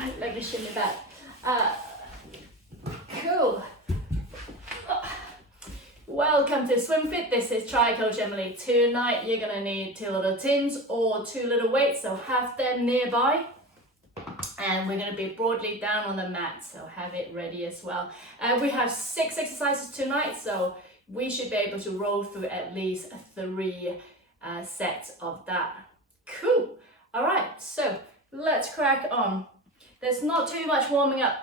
Let me shimmy back. Cool. Welcome to SwimFit. This is Tri Coach Emily. Tonight you're gonna need 2 little tins or 2 little weights, so have them nearby. And we're gonna be broadly down on the mat, so have it ready as well. We have 6 exercises tonight, so we should be able to roll through at least 3 sets of that. Cool. All right, so let's crack on. There's not too much warming up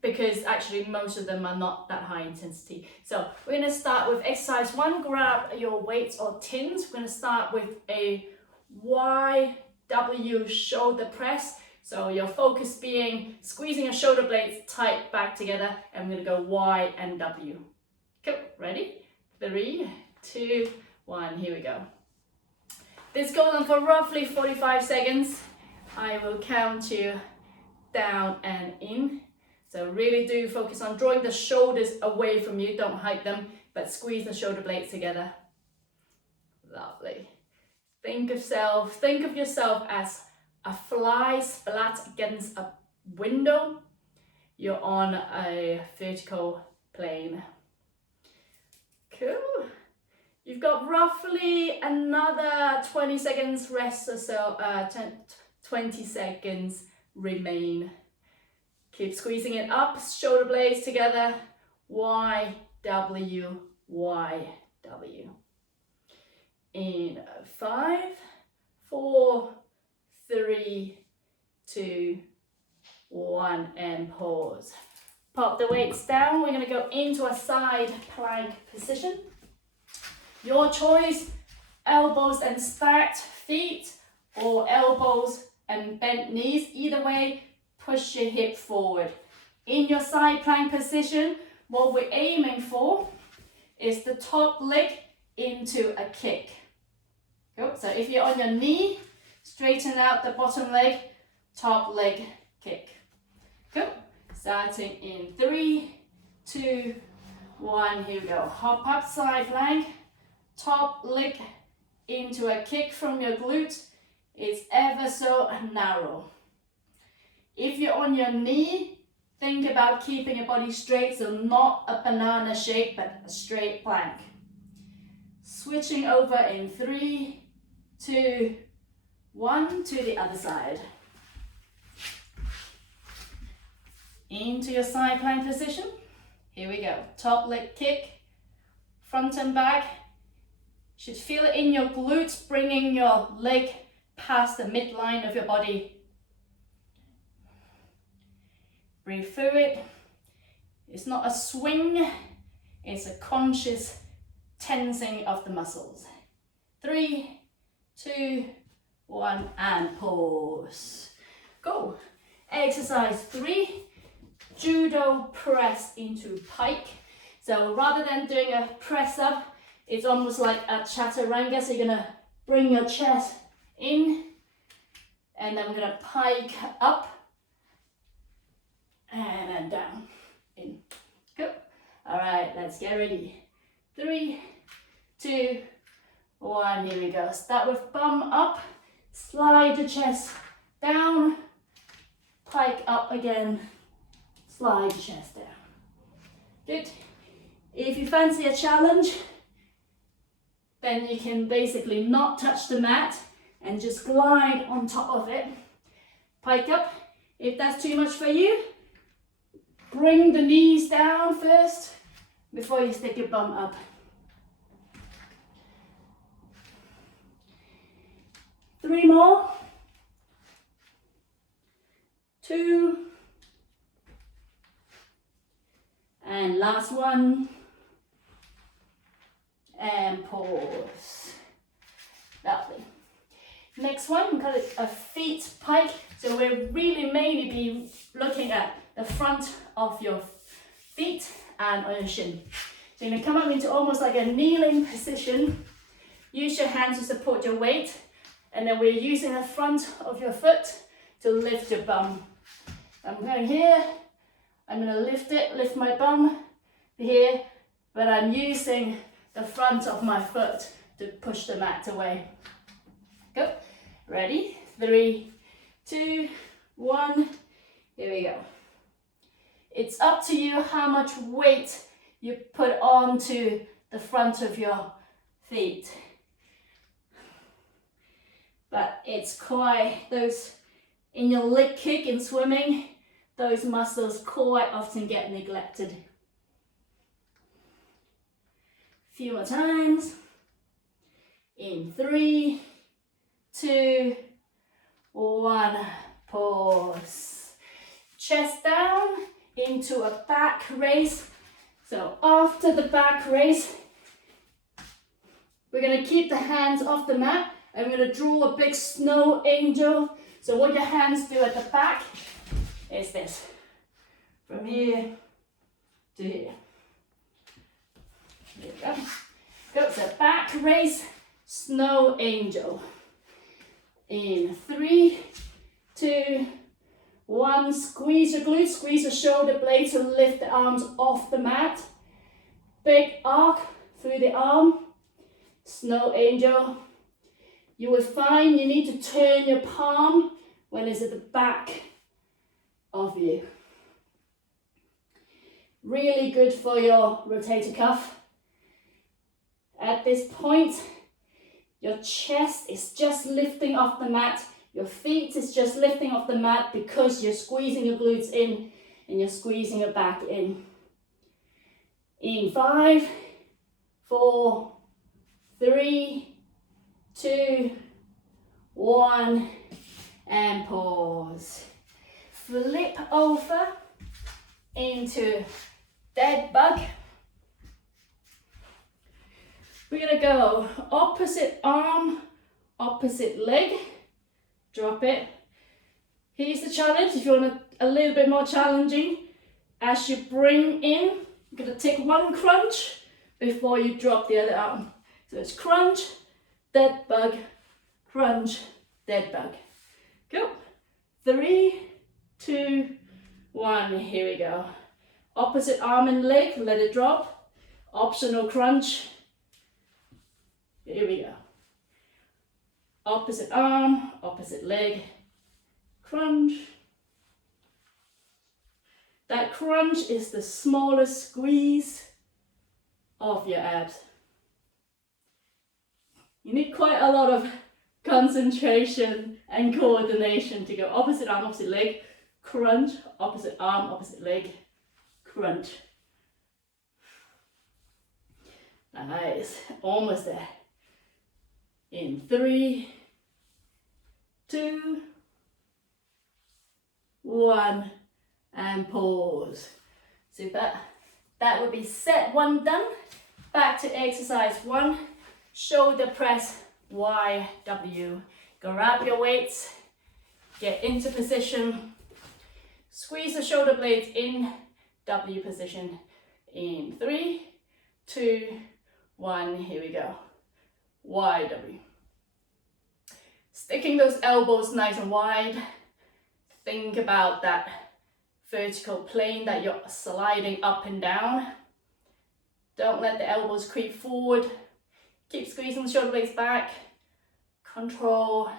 because actually most of them are not that high intensity. So we're gonna start with exercise 1. Grab your weights or tins. We're gonna start with a YW shoulder press. So your focus being squeezing your shoulder blades tight back together, and we're gonna go Y and W. Cool, ready? 3, 2, 1, here we go. This goes on for roughly 45 seconds. I will count you down and in. So really do focus on drawing the shoulders away from you, don't hike them, but squeeze the shoulder blades together. Lovely. Think of yourself as a fly splat against a window. You're on a vertical plane. Cool. You've got roughly another 20 seconds rest or so, 20 seconds remain. Keep squeezing it up, shoulder blades together, Y, W, Y, W. In 5, 4, 3, 2, 1, and pause. Pop the weights down. We're gonna go into a side plank position. Your choice, elbows and stacked feet or elbows and bent knees. Either way, push your hip forward. In your side plank position, what we're aiming for is the top leg into a kick. Cool. So if you're on your knee, straighten out the bottom leg, top leg kick. Cool. Starting in 3, 2, 1, here we go. Hop up, side plank. Top leg into a kick from your glutes. It's ever so narrow. If you're on your knee, think about keeping your body straight, so not a banana shape, but a straight plank. Switching over in 3, 2, 1 to the other side. Into your side plank position. Here we go. Top leg kick, front and back. Should feel it in your glutes, bringing your leg past the midline of your body. Breathe through it. It's not a swing, it's a conscious tensing of the muscles. 3, 2, 1, and pause. Go. Exercise 3, judo press into pike. So rather than doing a press up, it's almost like a chaturanga, so you're gonna bring your chest in, and then we're gonna pike up, and then down, in. Go. All right, let's get ready. 3, 2, 1, here we go. Start with bum up, slide the chest down, pike up again, slide the chest down. Good. If you fancy a challenge, then you can basically not touch the mat and just glide on top of it. Pike up. If that's too much for you, bring the knees down first before you stick your bum up. Three more. 2. And last one. And pause. Lovely. Next one, we call it a feet pike. So we're really mainly be looking at the front of your feet and on your shin. So you're gonna come up into almost like a kneeling position. Use your hands to support your weight. And then we're using the front of your foot to lift your bum. I'm going here. I'm gonna lift my bum here, but I'm using the front of my foot to push the mat away. Go. Ready? 3, 2, 1. It's up to you how much weight you put onto the front of your feet. But it's quite, those, in your leg kick in swimming, those muscles quite often get neglected. Few more times. In 3, 2, 1, pause. Chest down into a back raise. So after the back raise, we're going to keep the hands off the mat. I'm going to draw a big snow angel. So what your hands do at the back is this. From here to here. There we go. Go to back raise, snow angel. In 3, 2, 1. Squeeze your glutes, squeeze your shoulder blades to lift the arms off the mat. Big arc through the arm. Snow angel. You will find you need to turn your palm when it's at the back of you. Really good for your rotator cuff. At this point, your chest is just lifting off the mat. Your feet is just lifting off the mat because you're squeezing your glutes in and you're squeezing your back in. In 5, 4, 3, 2, 1, and pause. Flip over into dead bug. We're gonna go opposite arm, opposite leg. Drop it. Here's the challenge. If you want a little bit more challenging, as you bring in, you're gonna take one crunch before you drop the other arm. So it's crunch, dead bug, crunch, dead bug. Go. 3, 2, 1. Here we go. Opposite arm and leg, let it drop. Optional crunch. Here we go. Opposite arm, opposite leg, crunch. That crunch is the smallest squeeze of your abs. You need quite a lot of concentration and coordination to go opposite arm, opposite leg, crunch, opposite arm, opposite leg, crunch. Nice, almost there. In 3, 2, 1, and pause. Super. That would be set 1 done. Back to exercise 1. Shoulder press YW. Grab your weights, get into position, squeeze the shoulder blades in W position. In 3, 2, 1. Here we go. YW. Sticking those elbows nice and wide. Think about that vertical plane that you're sliding up and down. Don't let the elbows creep forward. Keep squeezing the shoulder blades back. Control.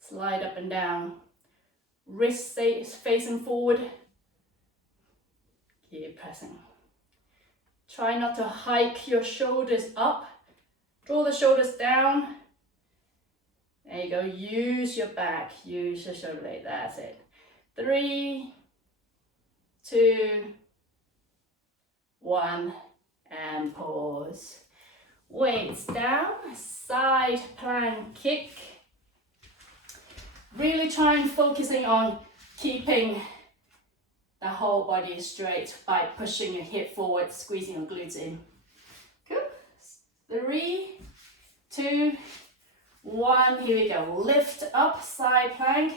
Slide up and down. Wrists facing forward. Keep pressing. Try not to hike your shoulders up. Draw the shoulders down. There you go. Use your back. Use your shoulder blade. That's it. 3, 2, 1, and pause. Weights down. Side plank kick. Really try and focusing on keeping the whole body straight by pushing your hip forward, squeezing your glutes in. Good. 3, 2, 1. Here we go. Lift up, side plank,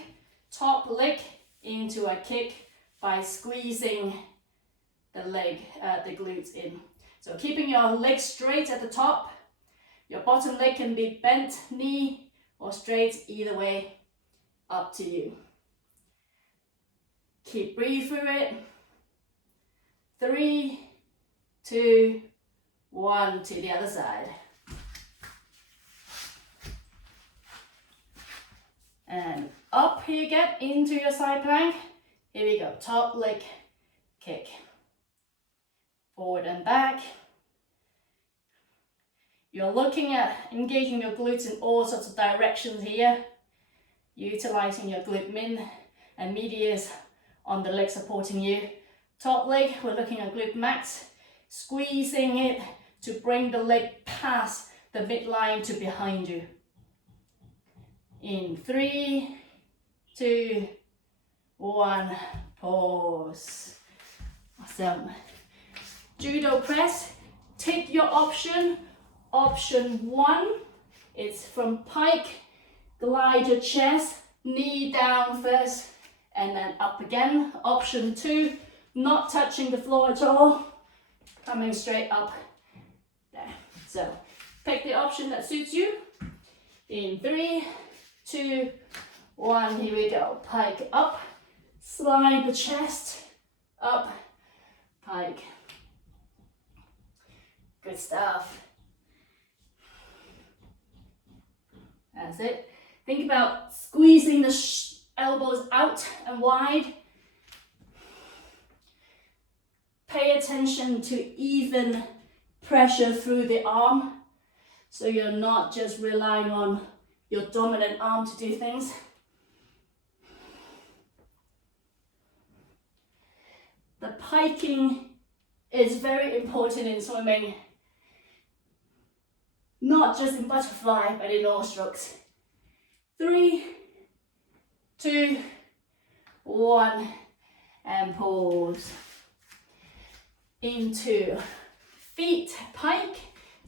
top leg into a kick by squeezing the leg, the glutes in. So keeping your legs straight at the top. Your bottom leg can be bent knee or straight, either way, up to you. Keep breathing through it. 3, 2, 1 to the other side. And up you get into your side plank. Here we go. Top leg kick. Forward and back. You're looking at engaging your glutes in all sorts of directions here, utilizing your glute min and medius on the leg supporting you. Top leg, we're looking at glute max, squeezing it to bring the leg past the midline to behind you. In 3, 2, 1, pause. Awesome. Judo press, take your option. Option 1 is from pike, glide your chest, knee down first, and then up again. Option 2, not touching the floor at all, coming straight up there. So pick the option that suits you. In 3, 2, 1, here we go. Pike up, slide the chest, up, pike. Good stuff. That's it. Think about squeezing the elbows out and wide. Pay attention to even pressure through the arm, so you're not just relying on your dominant arm to do things. The piking is very important in swimming, not just in butterfly, but in all strokes. 3, 2, 1, and pause. Into feet pike.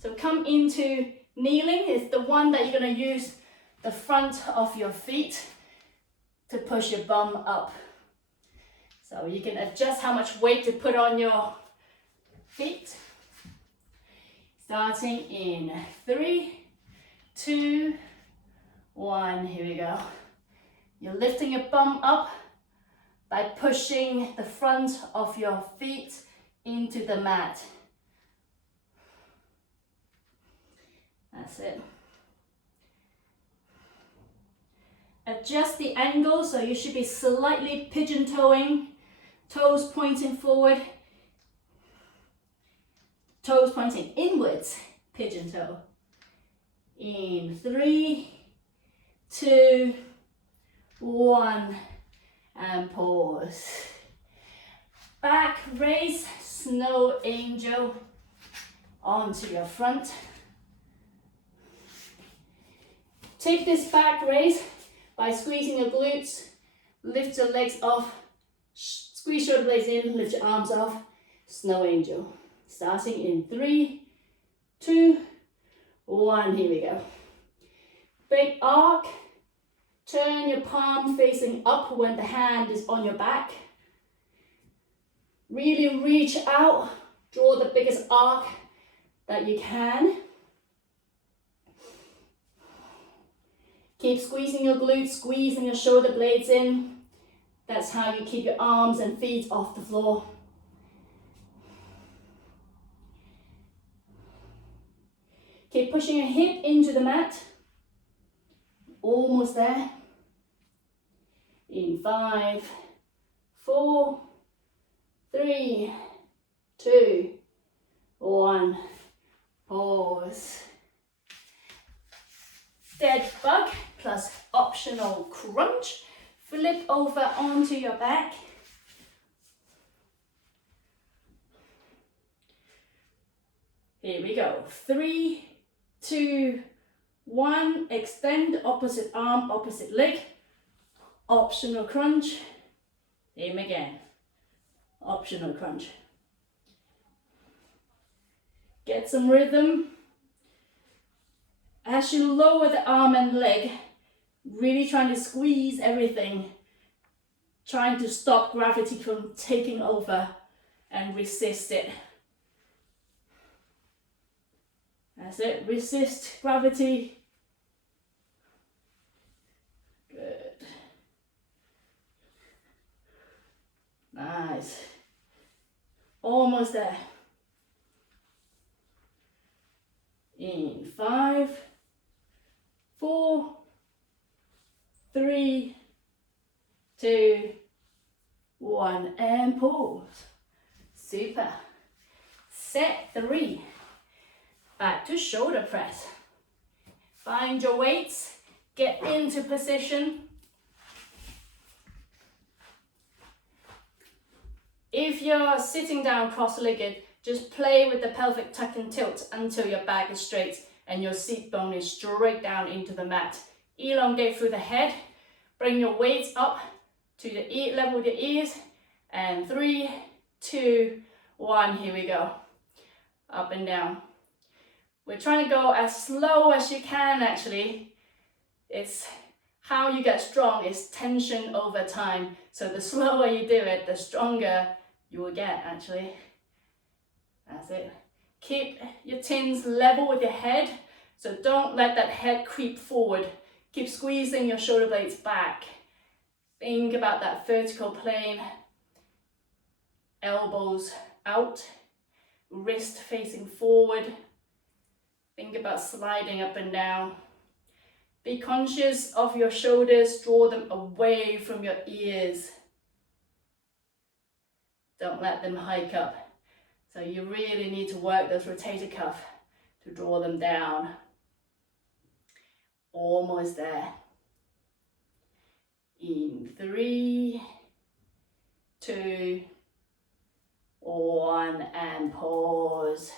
So come into kneeling. Is the one that you're going to use the front of your feet to push your bum up. So you can adjust how much weight to put on your feet. Starting in 3, 2, 1, here we go. You're lifting your bum up by pushing the front of your feet into the mat. That's it. Adjust the angle, so you should be slightly pigeon-toeing, toes pointing forward, toes pointing inwards, pigeon toe. In 3, 2, 1, and pause. Back raise, snow angel onto your front. Take this back raise by squeezing your glutes, lift your legs off, squeeze shoulder blades in, lift your arms off, snow angel. Starting in 3, 2, 1, here we go. Big arc, turn your palm facing up when the hand is on your back. Really reach out, draw the biggest arc that you can. Keep squeezing your glutes, squeezing your shoulder blades in. That's how you keep your arms and feet off the floor. Keep pushing your hip into the mat. Almost there. In 5, 4, 3, 2, 1, pause. Dead bug plus optional crunch. Flip over onto your back. Here we go. 3, 2, 1. Extend opposite arm, opposite leg. Optional crunch. Same again. Optional crunch. Get some rhythm. As you lower the arm and leg, really trying to squeeze everything, trying to stop gravity from taking over and resist it. That's it, resist gravity. Good. Nice. Almost there. In 5, 4, 3, 2, 1, and pause. Super. Set 3. Back to shoulder press. Find your weights, get into position. If you're sitting down cross-legged, just play with the pelvic tuck and tilt until your back is straight and your seat bone is straight down into the mat. Elongate through the head, bring your weights up to the level with your ears, and 3, 2, 1, here we go. Up and down. We're trying to go as slow as you can actually. It's how you get strong is tension over time. So the slower you do it, the stronger you will get actually. That's it. Keep your tins level with your head. So don't let that head creep forward. Keep squeezing your shoulder blades back. Think about that vertical plane. Elbows out. Wrist facing forward. Think about sliding up and down. Be conscious of your shoulders, draw them away from your ears. Don't let them hike up. So you really need to work those rotator cuff to draw them down. Almost there. In 3, 2, 1, and pause.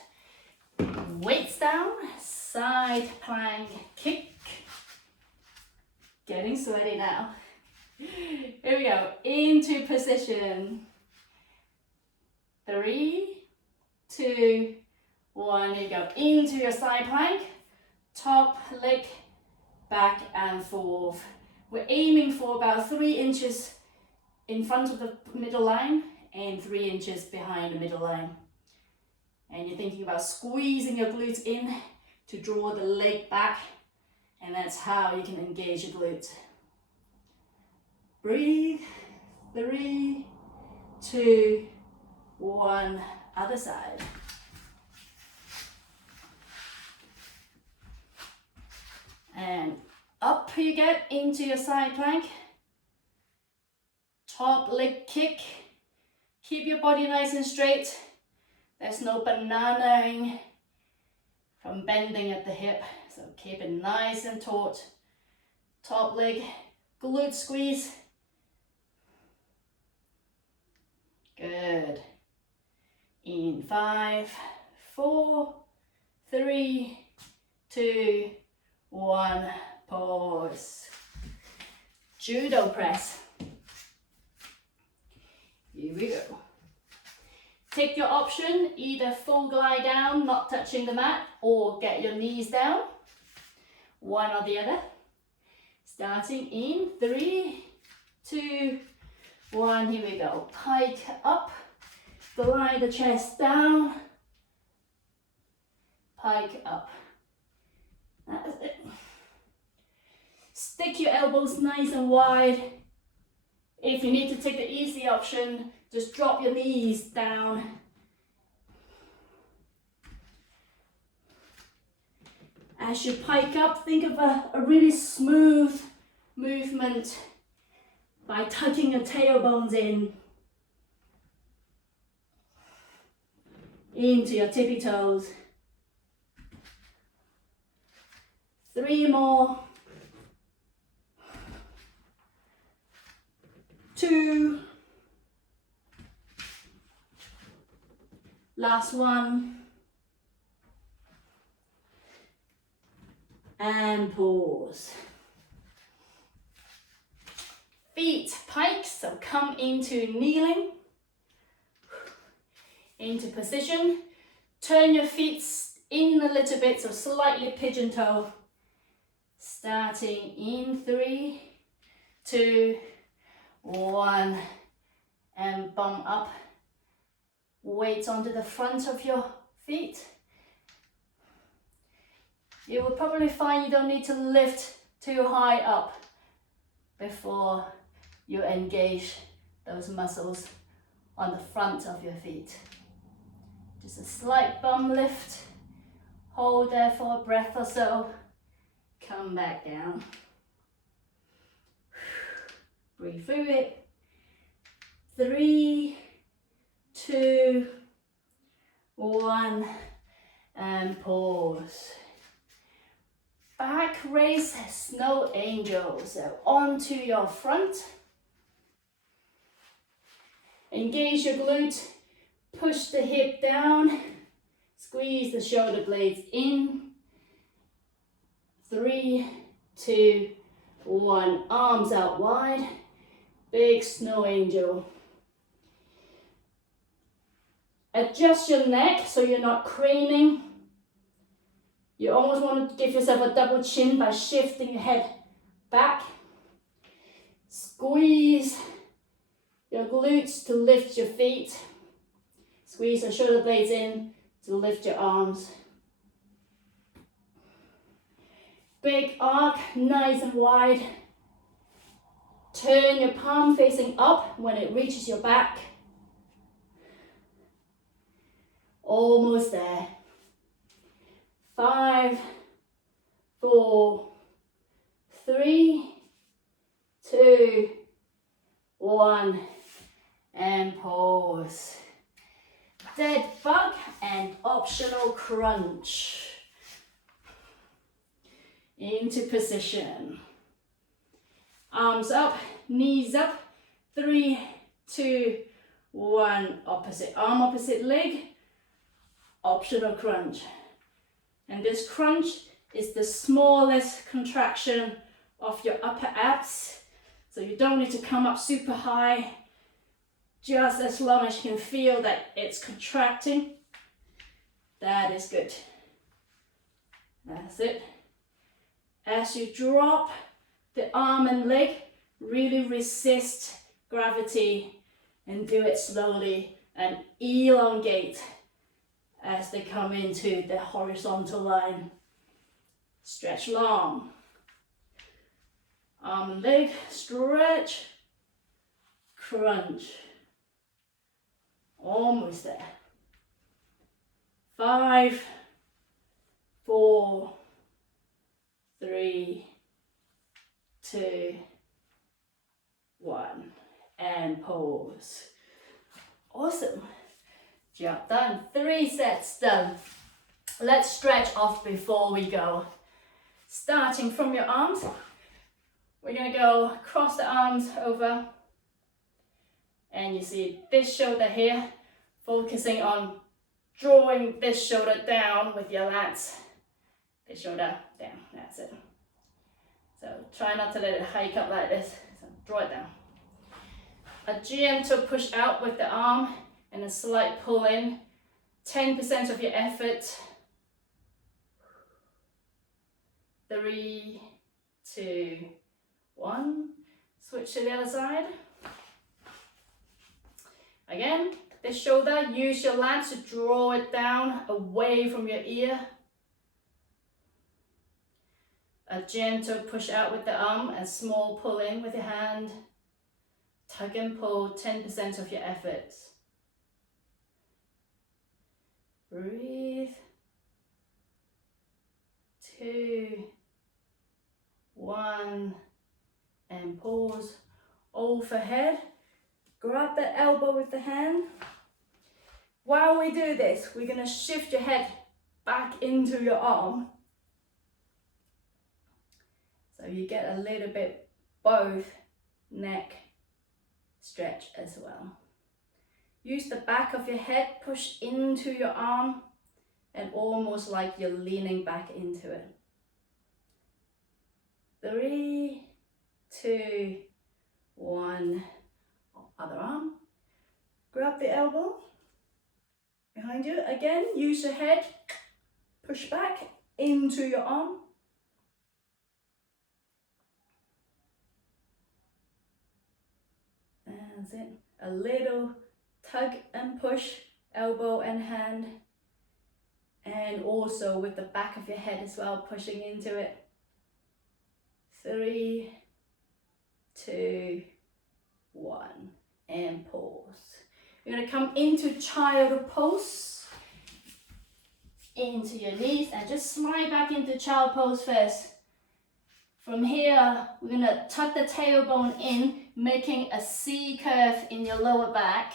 Weights down, side plank kick. Getting sweaty now. Here we go, into position. 3, 2, 1, here you go. Into your side plank, top leg, back and forth. We're aiming for about 3 inches in front of the middle line and 3 inches behind the middle line. And you're thinking about squeezing your glutes in to draw the leg back, and that's how you can engage your glutes. Breathe. 3, 2, 1, other side. And up you get into your side plank. Top leg kick. Keep your body nice and straight. There's no bananaing from bending at the hip. So keep it nice and taut. Top leg, glute squeeze. Good. In 5, 4, 3, 2, 1, pause. Judo press. Here we go. Take your option, either full glide down, not touching the mat, or get your knees down. One or the other. Starting in 3, 2, 1, here we go. Pike up, glide the chest down, pike up. That's it. Stick your elbows nice and wide. If you need to take the easy option, just drop your knees down. As you pike up, think of a really smooth movement by tucking your tailbones in. Into your tippy toes. 3 more. 2. Last one. And pause. Feet pike, so come into kneeling. Into position. Turn your feet in a little bit, so slightly pigeon toe. Starting in 3, 2, 1, and bum up. Weight onto the front of your feet. You will probably find you don't need to lift too high up before you engage those muscles on the front of your feet. Just a slight bum lift. Hold there for a breath or so. Come back down. Breathe through it. 3, 2, 1, and pause. Back raise, snow angel. So onto your front. Engage your glute, push the hip down, squeeze the shoulder blades in. 3, 2, 1, arms out wide, big snow angel. Adjust your neck so you're not craning. You almost want to give yourself a double chin by shifting your head back. Squeeze your glutes to lift your feet. Squeeze your shoulder blades in to lift your arms. Big arc, nice and wide. Turn your palm facing up when it reaches your back. Almost there. 5, 4, 3, 2, 1, and pause. Dead bug and optional crunch. Into position. Arms up, knees up. 3, 2, 1. Opposite arm, opposite leg. Optional crunch. And this crunch is the smallest contraction of your upper abs. So you don't need to come up super high. Just as long as you can feel that it's contracting. That is good. That's it. As you drop the arm and leg, really resist gravity and do it slowly and elongate as they come into the horizontal line. Stretch long. Arm and leg, stretch, crunch. Almost there. 5, 4, 3, 2, 1, and pause. Awesome. Job done. 3 sets done. Let's stretch off before we go. Starting from your arms, we're going to go cross the arms over. And you see this shoulder here, focusing on drawing this shoulder down with your lats. This shoulder down, that's it. So try not to let it hike up like this, so draw it down. A gentle push out with the arm and a slight pull in. 10% of your effort. 3, 2, 1. Switch to the other side. Again, this shoulder, use your lats to draw it down away from your ear. A gentle push out with the arm and small pull in with your hand. Tug and pull, 10% of your effort. Breathe. 2, 1, and pause. Overhead. Grab the elbow with the hand. While we do this, we're going to shift your head back into your arm. So you get a little bit both neck stretch as well. Use the back of your head, push into your arm, and almost like you're leaning back into it. 3, 2, 1. Other arm. Grab the elbow behind you. Again, use your head, push back into your arm. That's it. A little tug and push, elbow and hand. And also with the back of your head as well, pushing into it. 3, 2, 1. And pause. You're going to come into child pose. Into your knees and just slide back into child pose first. From here, we're going to tuck the tailbone in, making a C curve in your lower back.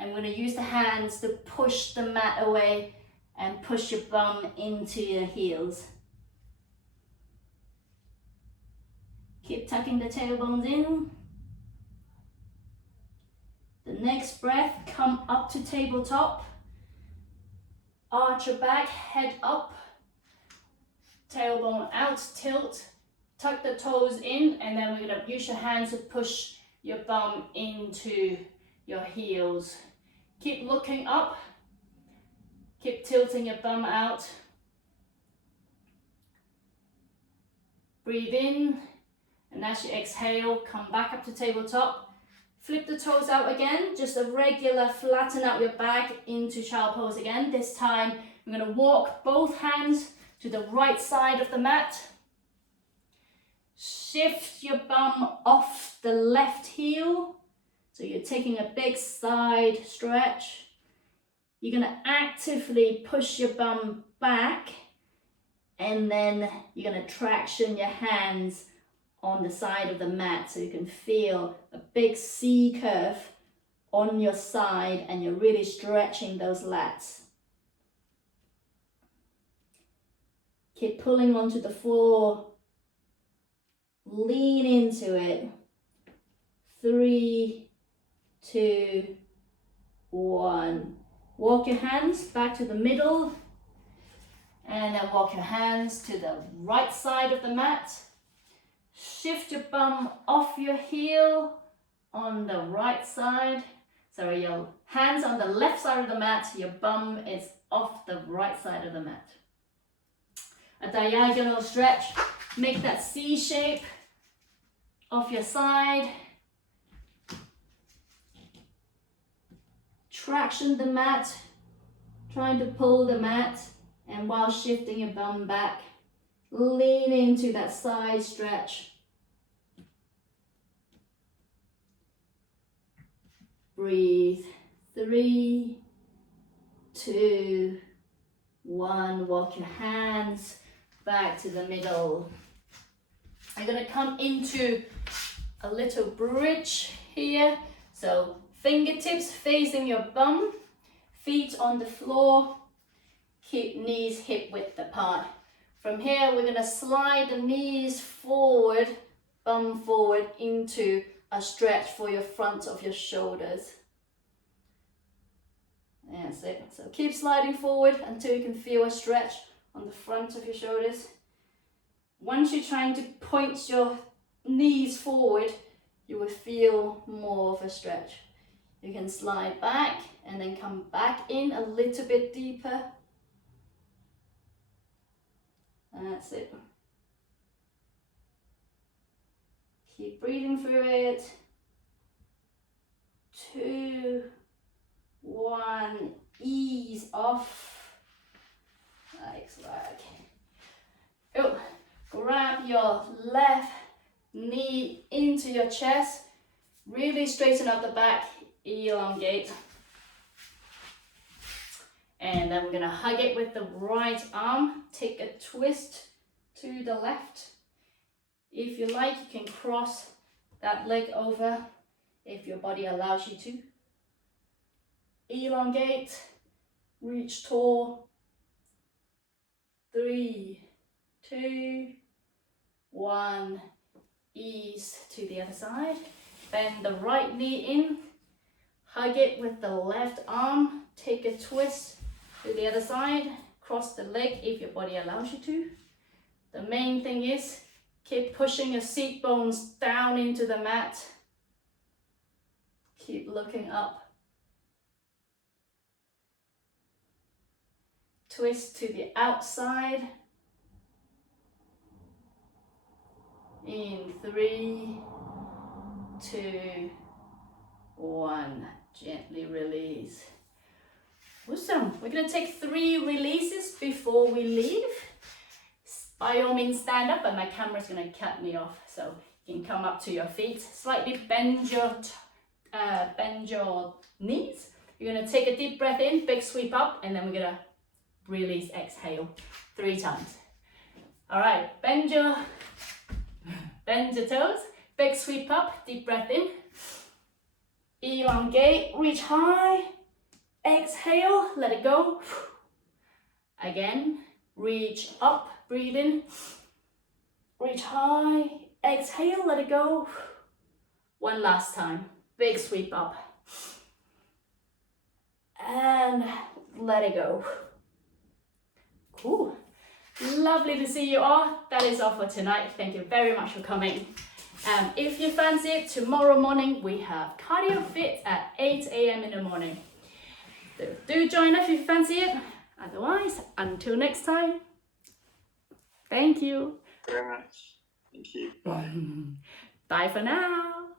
And we're going to use the hands to push the mat away and push your bum into your heels. Keep tucking the tailbones in. The next breath, come up to tabletop. Arch your back, head up. Tailbone out, tilt. Tuck the toes in, and then we're going to use your hands to push your bum into your heels. Keep looking up. Keep tilting your bum out. Breathe in, and as you exhale, come back up to tabletop. Flip the toes out again, just a regular flatten out your back into child pose again. This time, we're going to walk both hands to the right side of the mat. Shift your bum off the left heel. So you're taking a big side stretch. You're going to actively push your bum back, and then you're going to traction your hands on the side of the mat so you can feel a big C curve on your side, and you're really stretching those lats. Keep pulling onto the floor. Lean into it. 3, 2, 1. Walk your hands back to the middle, and then walk your hands to the right side of the mat. Shift your bum off your heel on the right side. Sorry, your hands on the left side of the mat, your bum is off the right side of the mat. A diagonal stretch, make that C shape off your side. Traction the mat, trying to pull the mat, and while shifting your bum back, lean into that side stretch. Breathe. 3, 2, 1. Walk your hands back to the middle. I'm going to come into a little bridge here. So fingertips facing your bum, feet on the floor, keep knees hip width apart. From here, we're going to slide the knees forward, bum forward into a stretch for your front of your shoulders. That's it. So keep sliding forward until you can feel a stretch on the front of your shoulders. Once you're trying to point your knees forward, you will feel more of a stretch. You can slide back and then come back in a little bit deeper. That's it. Keep breathing through it. 2, 1, ease off. Like that. Oh, grab your left knee into your chest. Really straighten out the back, elongate. And then we're going to hug it with the right arm. Take a twist to the left. If you like, you can cross that leg over if your body allows you to. Elongate, reach tall. 3, 2, 1. Ease to the other side. Bend the right knee in. Hug it with the left arm. Take a twist to the other side. Cross the leg if your body allows you to. The main thing is keep pushing your seat bones down into the mat. Keep looking up. Twist to the outside. In 3, 2, 1. Gently release. Awesome. We're going to take 3 releases before we leave. By all means, stand up, but my camera's going to cut me off. So you can come up to your feet. Slightly bend your knees. You're going to take a deep breath in, big sweep up, and then we're going to release, exhale 3 times. All right, bend your toes, big sweep up, deep breath in, Elongate, reach high. Exhale, let it go. Again, reach up, breathe in. Reach high, exhale, let it go. One last time, big sweep up. And let it go. Cool. Lovely to see you all. That is all for tonight. Thank you very much for coming. If you fancy it, tomorrow morning we have Cardio Fit at 8 a.m. in the morning. Do join us if you fancy it. Otherwise, until next time. Thank you. Very much. Thank you. Bye. Bye for now.